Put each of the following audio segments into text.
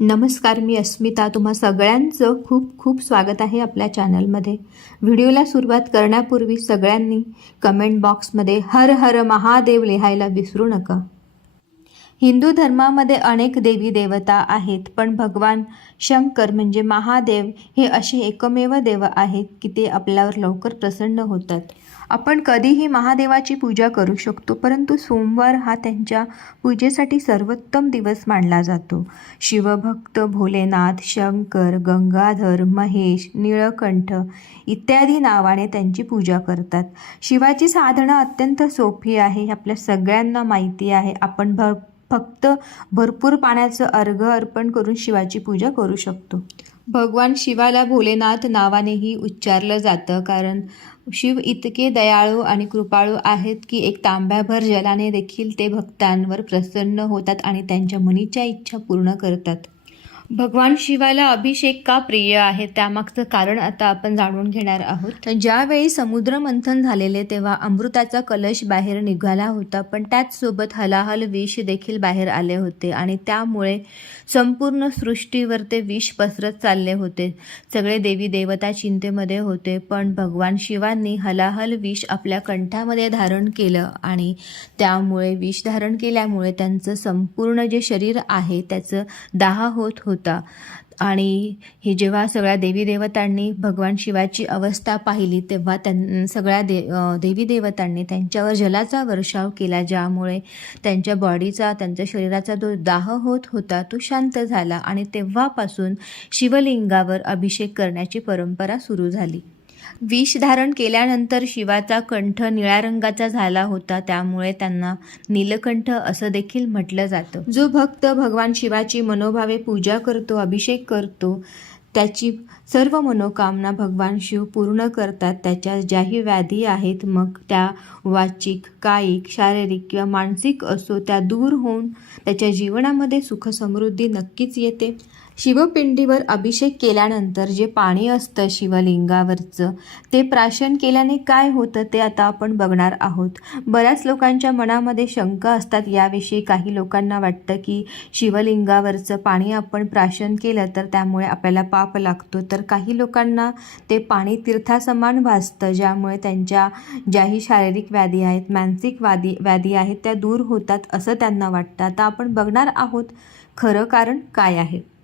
नमस्कार मी अस्मिता. तुम्हा सगळ्यांचं खूप खूप स्वागत आहे आपल्या चॅनलमध्ये. व्हिडिओला सुरुवात करण्यापूर्वी सगळ्यांनी कमेंट बॉक्समध्ये हर हर महादेव लिहायला विसरू नका. हिंदू धर्मामध्ये अनेक देवी देवता आहेत पण भगवान शंकर म्हणजे महादेव हे असे एकमेव देव आहेत की ते आपल्यावर लवकर प्रसन्न होतात. आपण कधीही महादेवाची पूजा करू शकतो परंतु सोमवार हा त्यांच्या पूजेसाठी सर्वोत्तम दिवस मानला जातो. शिवभक्त भोलेनाथ शंकर गंगाधर महेश निळकंठ इत्यादी नावाने त्यांची पूजा करतात. शिवाची साधनं अत्यंत सोपी आहे हे आपल्या सगळ्यांना माहिती आहे. आपण भ फक्त भरपूर पाण्याचं अर्घ अर्पण करून शिवाची पूजा करू शकतो. भगवान शिवाला भोलेनाथ नावानेही उच्चारलं जातं. कारण शिव इतके दयाळू आणि कृपाळू आहेत की एक तांब्याभर जलाने देखील ते भक्तांवर प्रसन्न होतात आणि त्यांच्या मनीच्या इच्छा पूर्ण करतात. भगवान शिवाला अभिषेक का प्रिय आहे? त्यामागचं कारण आता आपण जाणून घेणार आहोत. ज्यावेळी समुद्र मंथन झालेले तेव्हा अमृताचा कलश बाहेर निघाला होता पण त्याचसोबत हलाहल विष देखील बाहेर आले होते आणि त्यामुळे संपूर्ण सृष्टीवर ते विष पसरत चालले होते. सगळे देवी देवता चिंतेमध्ये होते पण भगवान शिवांनी हलाहल विष आपल्या कंठामध्ये धारण केलं आणि त्यामुळे विष धारण केल्यामुळे त्यांचं संपूर्ण जे शरीर आहे त्याचं दाह होत होतं. होता. आणि हे जेव्हा सगळ्या देवी देवतांनी भगवान शिवाची अवस्था पाहिली तेव्हा त्यां सगळ्या दे देवी देवतांनी त्यांच्यावर जलाचा वर्षाव केला ज्यामुळे त्यांच्या बॉडीचा त्यांच्या शरीराचा जो दाह होत होता तो शांत झाला. आणि तेव्हापासून शिवलिंगावर अभिषेक करण्याची परंपरा सुरू झाली. विष धारण केल्यानंतर शिवाचा कंठ निळ्या रंगाचा झाला होता त्यामुळे त्यांना नीलकंठ असं देखील म्हटलं जातं. जो भक्त भगवान शिवाची मनोभावे पूजा करतो अभिषेक करतो त्याची सर्व मनोकामना भगवान शिव पूर्ण करतात त्याच्या ज्याही व्याधी आहेत मग त्या वाचिक कायिक शारीरिक किंवा मानसिक असो त्या दूर होऊन त्याच्या जीवनामध्ये सुख समृद्धी नक्कीच येते. शिवपिंडीवर अभिषेक केल्यानंतर जे पाणी असतं शिवलिंगावरचं ते प्राशन केल्याने काय होतं ते आता आपण बघणार आहोत. बऱ्याच लोकांच्या मनामध्ये शंका असतात. याविषयी काही लोकांना वाटतं की शिवलिंगावरचं पाणी आपण प्राशन केलं तर त्यामुळे आपल्याला पाप लागतो. तर काही लोकांना ते पाणी तीर्थासमान भासतं ज्यामुळे त्यांच्या ज्याही शारीरिक व्याधी आहेत मानसिक व्याधी व्याधी आहेत त्या दूर होतात असं त्यांना वाटतं. आता आपण बघणार आहोत. खरं कारण काय आहे?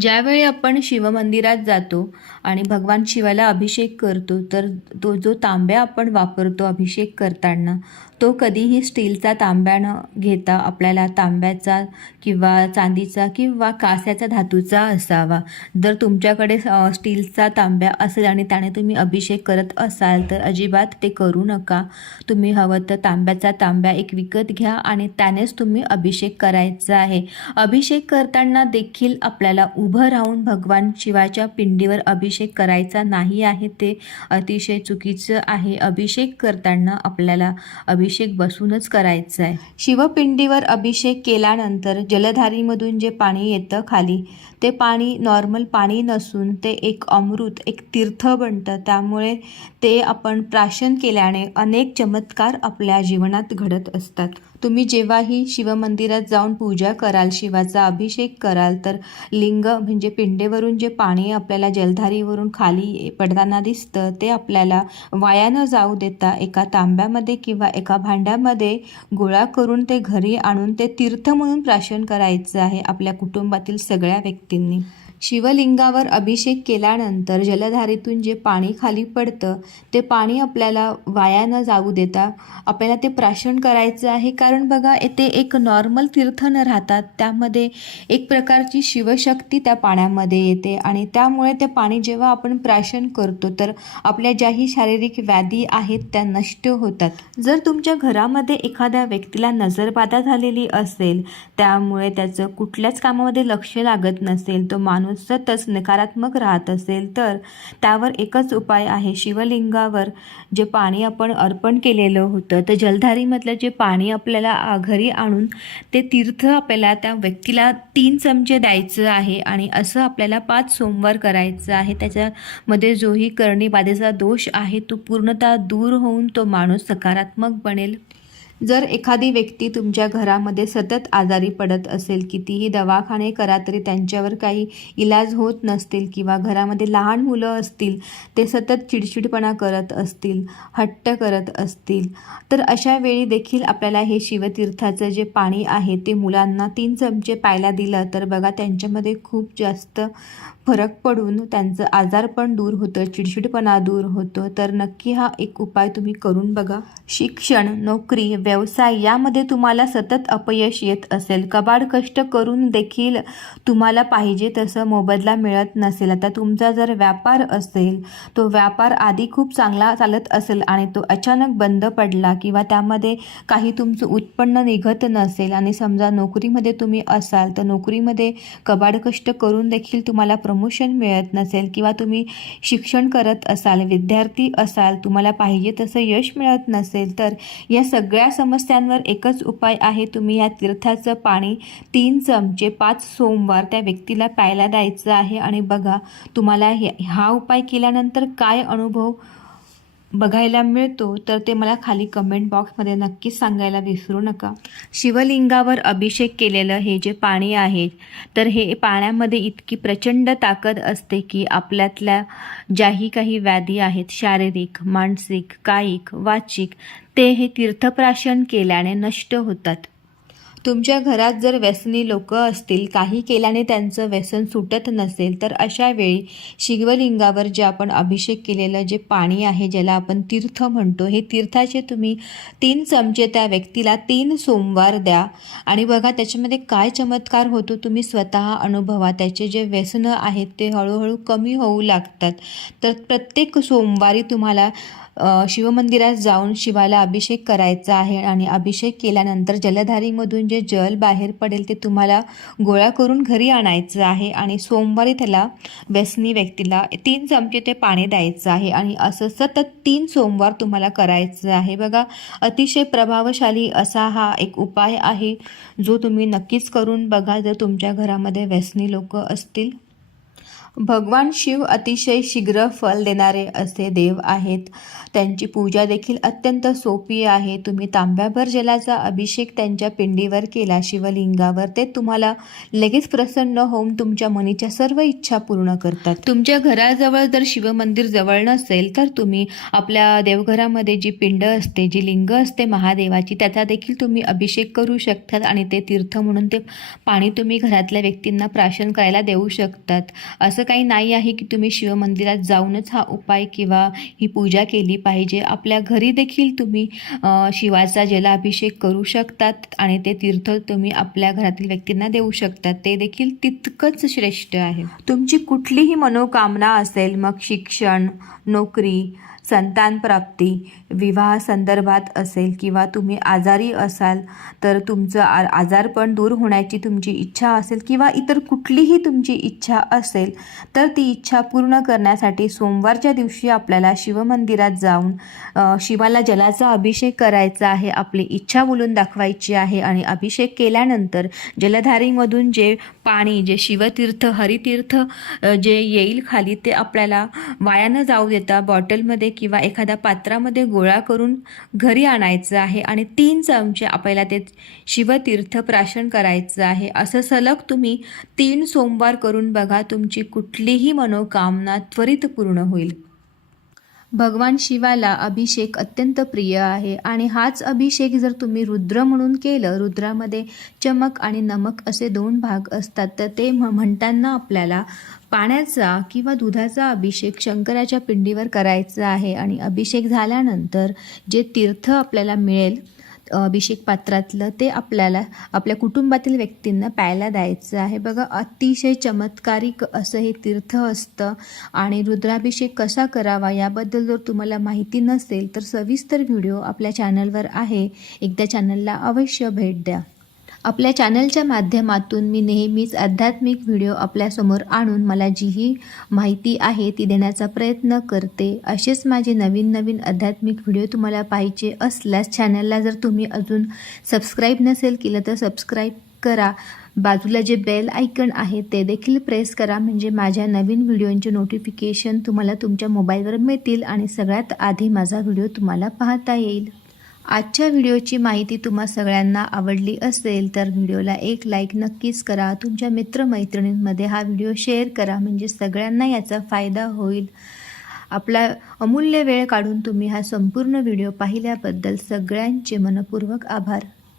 ज्यावेळी आपण शिवमंदिरात जातो आणि भगवान शिवाला अभिषेक करतो तर तो जो तांब्या आपण वापरतो अभिषेक करताना तो कधीही स्टीलचा तांब्या न घेता आपल्याला तांब्याचा किंवा चांदीचा किंवा कास्याचा धातूचा असावा. जर तुमच्याकडे स्टीलचा तांब्या असेल आणि त्याने तुम्ही अभिषेक करत असाल तर अजिबात ते करू नका. तुम्ही हवं तर तांब्याचा तांब्या एक विकत घ्या आणि त्यानेच तुम्ही अभिषेक करायचा आहे. अभिषेक करताना देखील आपल्याला उभं राहून भगवान शिवाच्या पिंडीवर अभिषेक करायचा नाही आहे ते अतिशय चुकीचं आहे. अभिषेक करताना आपल्याला अभि अभिषेक बसूनच करायचा आहे शिवपिंडीवर अभिषेक केल्यानंतर जलधारीमधून जे पाणी येतं खाली ते पाणी नॉर्मल पाणी नसून ते एक अमृत एक तीर्थ बनतं. त्यामुळे ते आपण प्राशन केल्याने अनेक चमत्कार आपल्या जीवनात घडत असतात. तुम्ही जेव्हाही शिवमंदिरात जाऊन पूजा कराल शिवाचा अभिषेक कराल तर लिंग म्हणजे पिंडेवरून जे पाणी आपल्याला जलधारीवरून खाली पडताना दिसतं ते आपल्याला वाया न जाऊ देता एका तांब्यामध्ये किंवा एका भांड्यामध्ये गोळा करून ते घरी आणून ते तीर्थ म्हणून प्राशन करायचं आहे आपल्या कुटुंबातील सगळ्या व्यक्तींनी. शिवलिंगावर अभिषेक केल्यानंतर जलधारीतून जे पाणी खाली पडतं ते पाणी आपल्याला वाया न जाऊ देता आपल्याला ते प्राशन करायचं आहे कारण बघा येथे एक नॉर्मल तीर्थ न राहतात. त्यामध्ये एक प्रकारची शिवशक्ती त्या पाण्यामध्ये येते आणि त्यामुळे ते पाणी जेव्हा आपण प्राशन करतो तर आपल्या ज्याही शारीरिक व्याधी आहेत त्या नष्ट होतात. जर तुमच्या घरामध्ये एखाद्या व्यक्तीला नजरबाधा झालेली असेल त्यामुळे त्याचं कुठल्याच कामामध्ये लक्ष लागत नसेल तो माणूस सतत नकारात्मक राहत असेल तर त्यावर एकच उपाय आहे. शिवलिंगावर जे पाणी आपण अर्पण केलेलं होतं तर जलधारीमधलं जे पाणी आपल्याला आपल्याला घरी आणून ते तीर्थ आपल्याला त्या व्यक्तीला तीन चमचे द्यायचं आहे आणि असं आपल्याला पाच सोमवार करायचं आहे. त्याच्यामध्ये जोही करणी बाधेचा दोष आहे. तो पूर्णतः दूर होऊन तो माणूस सकारात्मक बनेल. जर एखादी व्यक्ती तुमच्या घरामध्ये सतत आजारी पडत असेल कितीही दवाखाने करा तरी त्यांच्यावर काही इलाज होत नसतील किंवा घरामध्ये लहान मुलं असतील ते सतत चिडचिडपणा करत असतील हट्ट करत असतील तर अशा वेळी देखील आपल्याला हे शिवतीर्थाचं जे पाणी आहे ते मुलांना तीन चमचे पायला दिलं तर बघा त्यांच्यामध्ये खूप जास्त फरक पडून त्यांचं आजारपण दूर होतं चिडचिडपणा दूर होतो. तर नक्की हा एक उपाय तुम्ही करून बघा. शिक्षण नोकरी व्यवसाय यामध्ये तुम्हाला सतत अपयश येत असेल. कबाड कष्ट करून देखील तुम्हाला पाहिजे तसं मोबदला मिळत नसेल. आता तुमचा जर व्यापार असेल तो व्यापार आधी खूप चांगला चालत असेल आणि तो अचानक बंद पडला किंवा त्यामध्ये काही तुमचं उत्पन्न निघत नसेल आणि समजा नोकरीमध्ये तुम्ही असाल तर नोकरीमध्ये कबाड कष्ट करून देखील तुम्हाला प्रमोशन मिळत नसेल किंवा तुम्ही शिक्षण करत असाल विद्यार्थी असाल तुम्हाला पाहिजे तसं यश मिळत नसेल तर या सगळ्या समस्यांवर एकच उपाय आहे तुम्ही या तीर्थाचं पाणी तीन चमचे पाच सोमवार त्या व्यक्तीला प्यायला द्यायचं आहे. आणि बघा तुम्हाला हे हा उपाय केल्यानंतर काय अनुभव बघायला मिळतो तर ते मला खाली कमेंट बॉक्समध्ये नक्कीच सांगायला विसरू नका. शिवलिंगावर अभिषेक केलेलं हे जे पाणी आहे तर हे पाण्यामध्ये इतकी प्रचंड ताकद असते की आपल्यातल्या ज्याही काही व्याधी आहेत शारीरिक मानसिक कायिक वाचिक ते हे तीर्थप्राशन केल्याने नष्ट होतात. तुमच्या घरात जर व्यसनी लोक असतील काही केल्याने त्यांचं व्यसन सुटत नसेल तर अशा वेळी शिवलिंगावर जे आपण अभिषेक केलेलं जे पाणी आहे ज्याला आपण तीर्थ म्हणतो हे तीर्थाचे तुम्ही तीन चमचे त्या व्यक्तीला तीन सोमवार द्या. आणि बघा त्याच्यामध्ये काय चमत्कार होतो तुम्ही स्वतः अनुभवा. त्याचे जे व्यसनं आहेत ते हळूहळू कमी होऊ लागतात. तर प्रत्येक सोमवारी तुम्हाला शिवमंदिरात जाऊन शिवाला अभिषेक करायचा आहे आणि अभिषेक केल्यानंतर जलधारीमधून जे जल बाहेर पडेल ते तुम्हाला गोळा करून घरी आणायचं आहे आणि सोमवारी त्याला व्यसनी व्यक्तीला तीन चमचे ते पाणी द्यायचं आहे आणि असं सतत तीन सोमवार तुम्हाला करायचं आहे. बघा अतिशय प्रभावशाली असा हा एक उपाय आहे जो तुम्ही नक्कीच करून बघा जर तुमच्या घरामध्ये व्यसनी लोक असतील. भगवान शिव अतिशय शीघ्र फल देणारे असे देव आहेत. त्यांची पूजा देखील अत्यंत सोपी आहे. तुम्ही तांब्याभर जलाचा अभिषेक त्यांच्या पिंडीवर केला. शिवलिंगावर ते तुम्हाला लगेच प्रसन्न होऊन तुमच्या मनीच्या सर्व इच्छा पूर्ण करतात. तुमच्या घराजवळ जर शिवमंदिर जवळ नसेल तर तुम्ही आपल्या देवघरामध्ये जी पिंड असते जी लिंग असते महादेवाची त्याचा देखील तुम्ही अभिषेक करू शकतात आणि ते तीर्थ म्हणून ते पाणी तुम्ही घरातल्या व्यक्तींना प्राशन करायला देऊ शकतात. असं काही नाही आहे की तुम्ही शिवमंदिरात जाऊनच हा उपाय किंवा ही पूजा केली पाहिजे. आपल्या घरी देखील तुम्ही शिवाचा जलाभिषेक करू शकतात आणि ते तीर्थ तुम्ही आपल्या घरातील व्यक्तींना देऊ शकतात. ते देखील तितकंच श्रेष्ठ आहे. तुमची कुठलीही मनोकामना असेल मग शिक्षण नोकरी संतान प्राप्ती विवाह संदर्भात असेल किंवा तुम्ही आजारी असाल तर तुमचं आ आजारपण दूर होण्याची तुमची इच्छा असेल किंवा इतर कुठलीही तुमची इच्छा असेल तर ती इच्छा पूर्ण करण्यासाठी सोमवारच्या दिवशी आपल्याला शिवमंदिरात जाऊन शिवाला जलाचा अभिषेक करायचा आहे आपली इच्छा बोलून दाखवायची आहे आणि अभिषेक केल्यानंतर जलधारीमधून जे पाणी जे शिवतीर्थ हरितीर्थ जे येईल खाली ते आपल्याला वाया न जाऊ देता बॉटलमध्ये किंवा एखाद्या पात्रामध्ये गोळा करून घरी आणायचं आहे आणि तीन चमचे आपल्याला ते शिवतीर्थ प्राशन करायचं आहे. असं सलग तुम्ही तीन सोमवार करून बघा तुमची कुठलीही मनोकामना त्वरित पूर्ण होईल. भगवान शिवाला अभिषेक अत्यंत प्रिय आहे. आणि हाच अभिषेक जर तुम्ही रुद्र म्हणून केलं रुद्रामध्ये चमक आणि नमक असे दोन भाग असतात तर ते म्ह- म्हणताना आपल्याला पाण्याचा किंवा दुधाचा अभिषेक शंकराच्या पिंडीवर करायचा आहे. आणि अभिषेक झाल्यानंतर जे तीर्थ आपल्याला मिळेल अभिषेक पात्रातलं ते आपल्याला आपल्या कुटुंबातील व्यक्तींना प्यायला द्यायचं आहे. बघा अतिशय चमत्कारिक असं हे तीर्थ असतं. आणि रुद्राभिषेक कसा करावा याबद्दल जर तुम्हाला माहिती नसेल तर सविस्तर व्हिडिओ आपल्या चॅनलवर आहे. एकदा चॅनलला अवश्य भेट द्या. आपल्या चॅनलच्या माध्यमातून मी नेहमीच आध्यात्मिक व्हिडिओ आपल्यासमोर आणून मला जी ही माहिती आहे ती देण्याचा प्रयत्न करते. असेच माझे नवीन नवीन आध्यात्मिक व्हिडिओ तुम्हाला पाहिजे असल्यास चॅनलला जर तुम्ही अजून सबस्क्राईब नसेल केलं तर सबस्क्राईब करा. बाजूला जे बेल आयकन आहे ते देखील प्रेस करा म्हणजे माझ्या नवीन व्हिडिओंचे नोटिफिकेशन तुम्हाला तुमच्या मोबाईलवर मिळतील आणि सगळ्यात आधी माझा व्हिडिओ तुम्हाला पाहता येईल. आजच्या व्हिडिओची माहिती तुम्हा सगळ्यांना आवडली असेल तर व्हिडिओला एक लाईक नक्कीच करा. तुमच्या मित्रमैत्रिणींमध्ये हा व्हिडिओ शेअर करा. म्हणजे सगळ्यांना याचा फायदा होईल. आपला अमूल्य वेळ काढून तुम्ही हा संपूर्ण व्हिडिओ पाहिल्याबद्दल सगळ्यांचे मनपूर्वक आभार.